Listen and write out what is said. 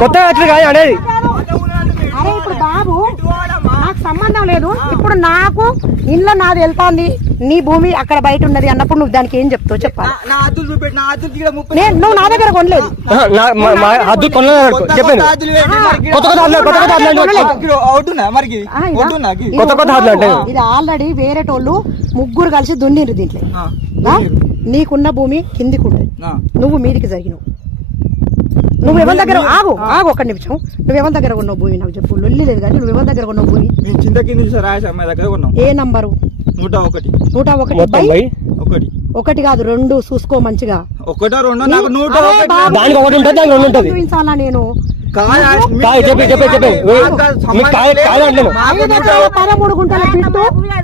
కొత్తగా వచ్చి కాదు అనేది. అరే ఇప్పుడు బాబు నాకు సంబంధం లేదు. ఇప్పుడు నాకు ఇంట్లో నాది వెళ్తాంది, నీ భూమి అక్కడ బయట ఉన్నది అన్నప్పుడు నువ్వు దానికి ఏం చెప్తావు చెప్పాలి. నువ్వు నా దగ్గర కొనలేదు. ఇది ఆల్రెడీ వేరేటోళ్ళు ముగ్గురు కలిసి దున్నిరు దీంట్లో. నీకున్న భూమి కిందికి ఉండదు, నువ్వు మీదికి జరిగినావు. నువ్వు ఎవరి దగ్గర ఆగు ఒక్క నిమిషం. నువ్వు ఎవరి దగ్గర కొన్నావు భూమి నాకు చెప్పు. లొల్లి లేదు కానీ నువ్వు ఎవరి దగ్గర కొన్నావు భూమి? ఏ నంబరు? 101 1 కాదు 2 చూసుకో మంచిగా. చూపించాలా నేను? 13 గుంటల బిట్టు